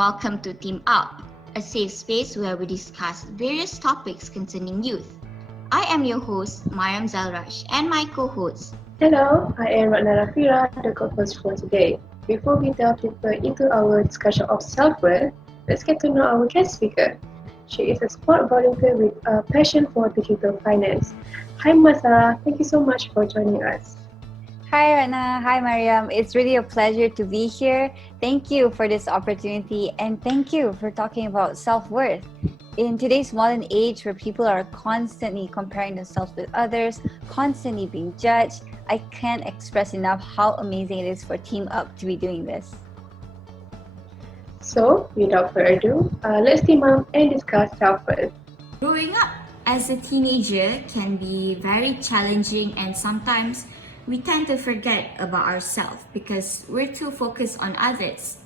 welcome to Team Up, a safe space where we discuss various topics concerning youth. I am your host, Mariam Zalrash, and my co-host. Hello, I am Ratna Rafira, the co-host for today. Before we delve deeper into our discussion of self-worth, let's get to know our guest speaker. She is a sport volunteer with a passion for digital finance. Hi Masa, thank you so much for joining us. Hi Rana, hi Mariam. It's really a pleasure to be here. Thank you for this opportunity and thank you for talking about self-worth. In today's modern age where people are constantly comparing themselves with others, constantly being judged, I can't express enough how amazing it is for Team Up to be doing this. So, without further ado, let's team up and discuss self-worth. Growing up as a teenager can be very challenging, and sometimes we tend to forget about ourselves because we're too focused on others.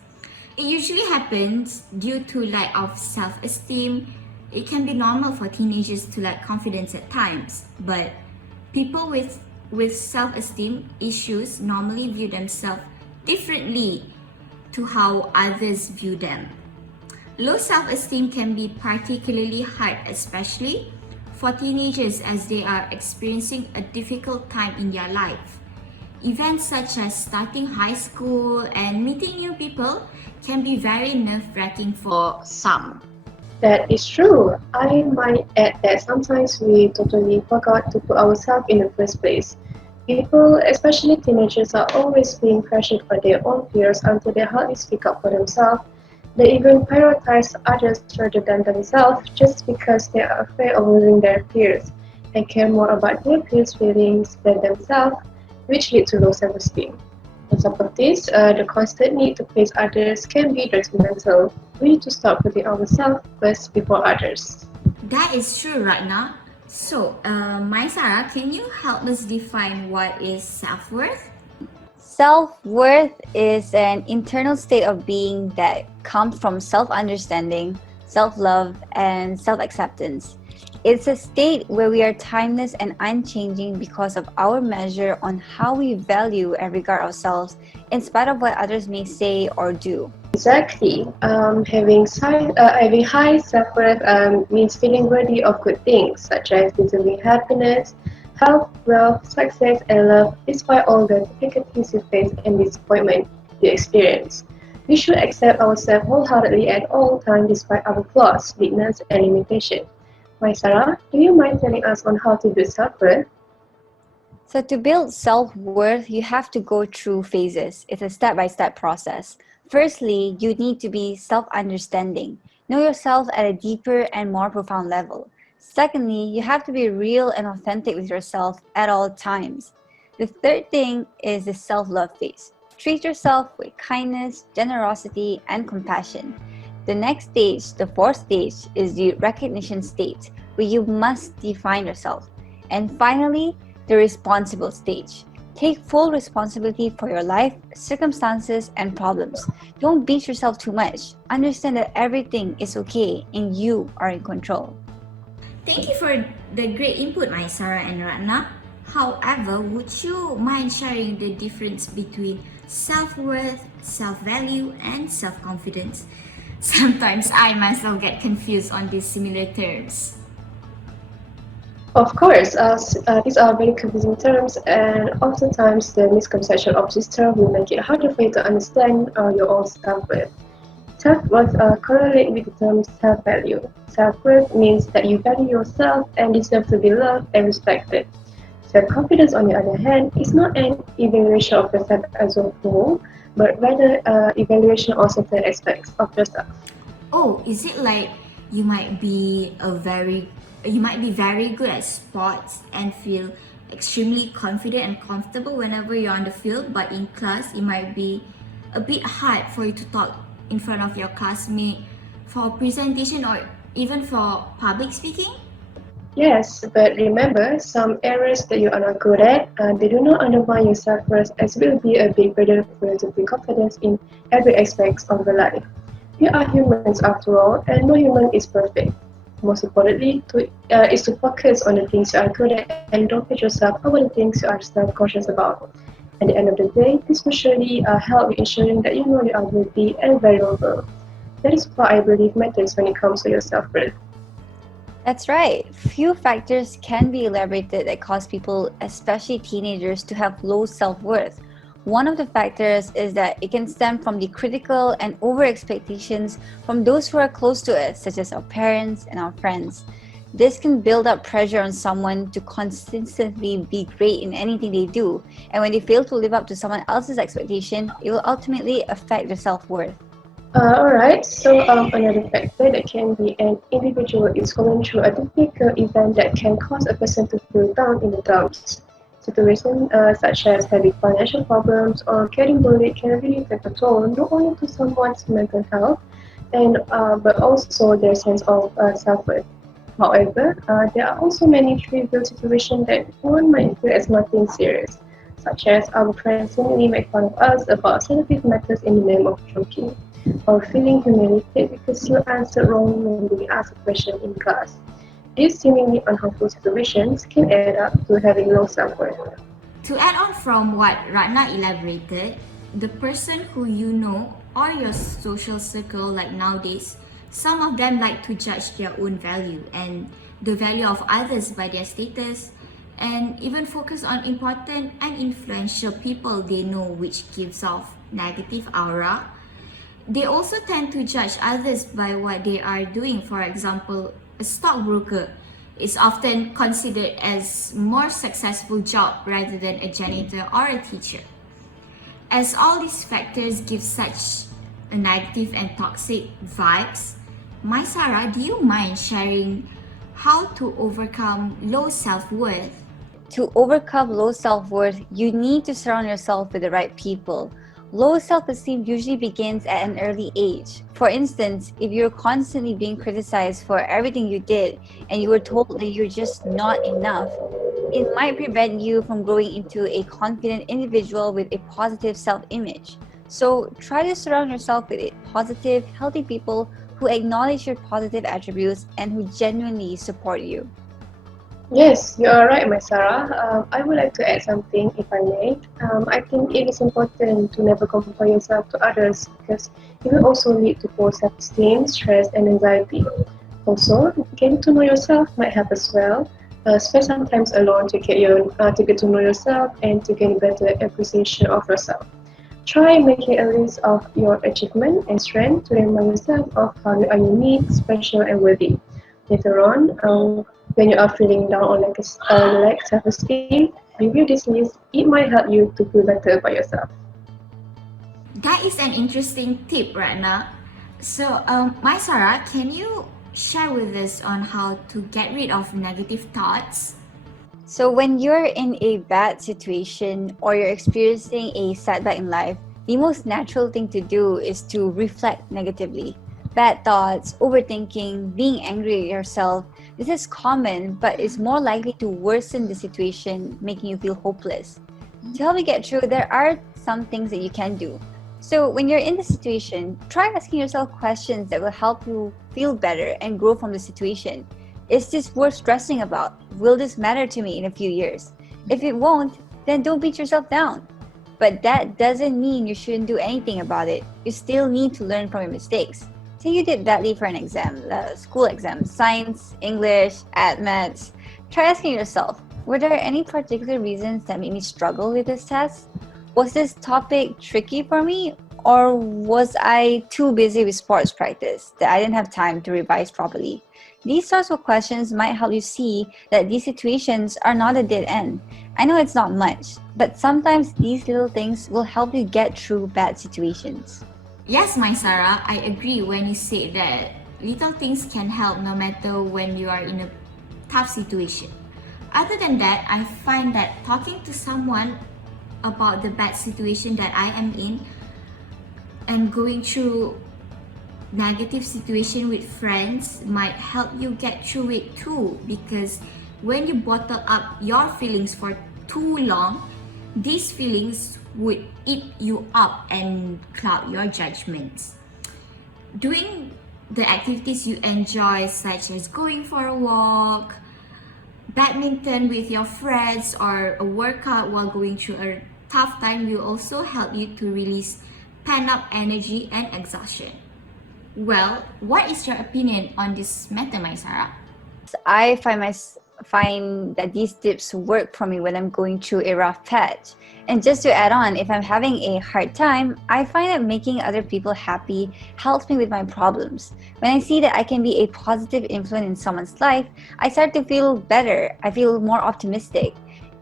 It usually happens due to lack of self-esteem. It can be normal for teenagers to lack confidence at times, but people with self-esteem issues normally view themselves differently to how others view them. Low self-esteem can be particularly hard, especially for teenagers as they are experiencing a difficult time in their life. Events such as starting high school and meeting new people can be very nerve-wracking for some. That is true. I might add that sometimes we totally forgot to put ourselves in the first place. People, especially teenagers, are always being pressured by their own peers until they hardly speak up for themselves. They even prioritize others rather than themselves just because they are afraid of losing their peers and care more about their peers' feelings than themselves, which leads to low self-esteem. On top of this, the constant need to please others can be detrimental. We need to stop putting ourselves first before others. That is true, Ratna. So, Sarah, can you help us define what is self-worth? Self-worth is an internal state of being that comes from self-understanding, self-love, and self-acceptance. It's a state where we are timeless and unchanging because of our measure on how we value and regard ourselves in spite of what others may say or do. Exactly. Having high self-worth means feeling worthy of good things such as deserving happiness, health, wealth, success, and love, despite all the difficulties you face and disappointment you experience. We should accept ourselves wholeheartedly at all times despite our flaws, weakness, and limitations. Sarah, do you mind telling us on how to build self-worth? So to build self-worth, you have to go through phases. It's a step-by-step process. Firstly, you need to be self-understanding. Know yourself at a deeper and more profound level. Secondly, you have to be real and authentic with yourself at all times. The third thing is the self-love phase. Treat yourself with kindness, generosity, and compassion. The next stage, the fourth stage, is the recognition state, where you must define yourself. And finally, the responsible stage. Take full responsibility for your life, circumstances, and problems. Don't beat yourself too much. Understand that everything is okay and you are in control. Thank you for the great input, Sarah and Ratna. However, would you mind sharing the difference between self-worth, self-value, and self-confidence? Sometimes I myself get confused on these similar terms. Of course, these are very confusing terms, and oftentimes the misconception of this term will make it harder for you to understand your own self-worth. Self-worth correlates with the term self-value. Self-worth means that you value yourself and deserve to be loved and respected. Self-confidence, on the other hand, is not an evaluation of yourself as a whole, but rather evaluation of certain aspects of yourself. Oh, is it like you might be very good at sports and feel extremely confident and comfortable whenever you're on the field, but in class it might be a bit hard for you to talk in front of your classmate for presentation or even for public speaking? Yes, but remember, some areas that you are not good at, they do not undermine your self-worth, as will be a big burden for you to build confidence in every aspect of your life. We are humans after all, and no human is perfect. Most importantly, is to focus on the things you are good at and don't put yourself over the things you are self-conscious about. At the end of the day, this will surely help in ensuring that you know you are worthy and valuable. That is what I believe matters when it comes to your self-worth. That's right. Few factors can be elaborated that cause people, especially teenagers, to have low self-worth. One of the factors is that it can stem from the critical and over expectations from those who are close to us, such as our parents and our friends. This can build up pressure on someone to consistently be great in anything they do, and when they fail to live up to someone else's expectation, it will ultimately affect their self-worth. Alright, another factor that can be an individual is going through a difficult event that can cause a person to feel down in the dumps. Situations such as having financial problems or getting bullied can really take a toll not only to someone's mental health and but also their sense of self-worth. However, there are also many trivial situations that one might feel as nothing serious, such as our friends suddenly make fun of us about sensitive matters in the name of joking, or feeling humiliated because you answered wrong when they ask a question in class. These seemingly unhelpful situations can add up to having low self-worth. To add on from what Ratna elaborated, the person who you know or your social circle, like nowadays, some of them like to judge their own value and the value of others by their status, and even focus on important and influential people they know, which gives off negative aura. They also tend to judge others by what they are doing. For example, a stockbroker is often considered as more successful job rather than a janitor or a teacher. As all these factors give such a negative and toxic vibes, my Sarah, do you mind sharing how to overcome low self-worth? To overcome low self-worth, you need to surround yourself with the right people. Low self-esteem usually begins at an early age. For instance, if you're constantly being criticized for everything you did and you were told that you're just not enough, it might prevent you from growing into a confident individual with a positive self-image. So try to surround yourself with positive, healthy people who acknowledge your positive attributes and who genuinely support you. Yes, you are right, my Sarah. I would like to add something, if I may. I think it is important to never compare yourself to others because it will also lead to poor self-esteem, stress, and anxiety. Also, getting to know yourself might help as well. Spend some time alone to get to know yourself and to gain better appreciation of yourself. Try making a list of your achievement and strength to remind yourself of how you are unique, special, and worthy. Later on, when you are feeling down or lack self-esteem, review this list. It might help you to feel better about yourself. That is an interesting tip, Ratna. So, my Sarah, can you share with us on how to get rid of negative thoughts? So, when you're in a bad situation or you're experiencing a setback in life, the most natural thing to do is to reflect negatively. Bad thoughts, overthinking, being angry at yourself, this is common but is more likely to worsen the situation, making you feel hopeless. To help you get through, there are some things that you can do. So, when you're in the situation, try asking yourself questions that will help you feel better and grow from the situation. Is this worth stressing about? Will this matter to me in a few years? If it won't, then don't beat yourself down. But that doesn't mean you shouldn't do anything about it. You still need to learn from your mistakes. Say you did badly for an exam, school exam, science, English, maths. Try asking yourself, were there any particular reasons that made me struggle with this test? Was this topic tricky for me? Or was I too busy with sports practice that I didn't have time to revise properly? These sorts of questions might help you see that these situations are not a dead end. I know it's not much, but sometimes these little things will help you get through bad situations. Yes, my Sarah, I agree when you say that little things can help no matter when you are in a tough situation. Other than that, I find that talking to someone about the bad situation that I am in and going through negative situation with friends might help you get through it too, because when you bottle up your feelings for too long, these feelings would eat you up and cloud your judgments. Doing the activities you enjoy, such as going for a walk, badminton with your friends, or a workout while going through a tough time, will also help you to release pent up energy and exhaustion. Well, what is your opinion on this matter, my Sarah? I find that these tips work for me when I'm going through a rough patch. And just to add on, if I'm having a hard time, I find that making other people happy helps me with my problems. When I see that I can be a positive influence in someone's life, I start to feel better. I feel more optimistic.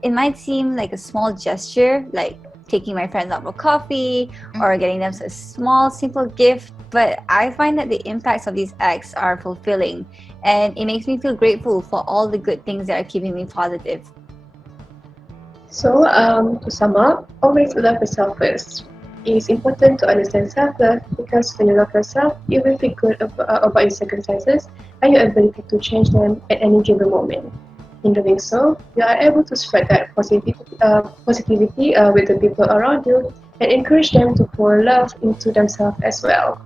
It might seem like a small gesture, like taking my friends out for coffee or getting them a small, simple gift, but I find that the impacts of these acts are fulfilling, and it makes me feel grateful for all the good things that are keeping me positive. So, to sum up, always love yourself first. It is important to understand self-love because when you love yourself, you will feel good about your circumstances and your ability to change them at any given moment. In doing so, you are able to spread that positivity with the people around you and encourage them to pour love into themselves as well.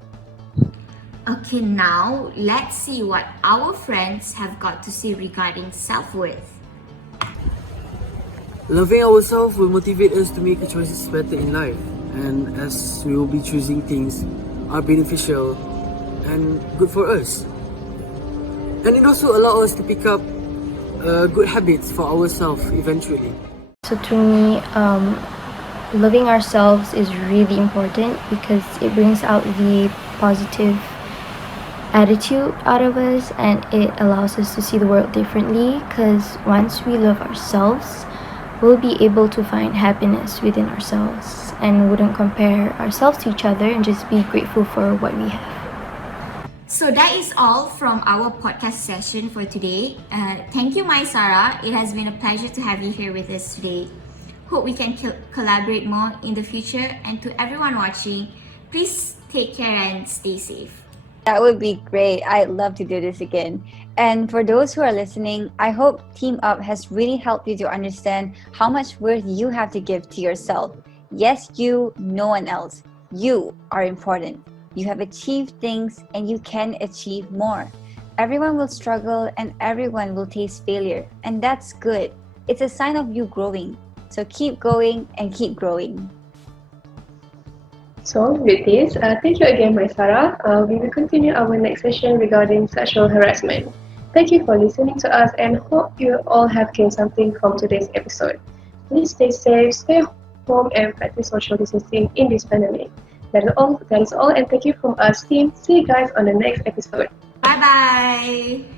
Okay, now let's see what our friends have got to say regarding self-worth. Loving ourselves will motivate us to make choices better in life, and as we will be choosing things are beneficial and good for us. And it also allows us to pick up good habits for ourselves eventually. So to me, loving ourselves is really important because it brings out the positive attitude out of us and it allows us to see the world differently because once we love ourselves, we'll be able to find happiness within ourselves and wouldn't compare ourselves to each other and just be grateful for what we have. So that is all from our podcast session for today. Thank you, my Sarah. It has been a pleasure to have you here with us today. Hope we can collaborate more in the future. And to everyone watching, please take care and stay safe. That would be great. I'd love to do this again. And for those who are listening, I hope Team Up has really helped you to understand how much worth you have to give to yourself. Yes, you, no one else. You are important. You have achieved things and you can achieve more. Everyone will struggle and everyone will taste failure, and that's good. It's a sign of you growing. So keep going and keep growing. So, with this, thank you again, my Sarah. We will continue our next session regarding sexual harassment. Thank you for listening to us and hope you all have gained something from today's episode. Please stay safe, stay home, and practice social distancing in this pandemic. That is all, and thank you from us, team. See you guys on the next episode. Bye bye.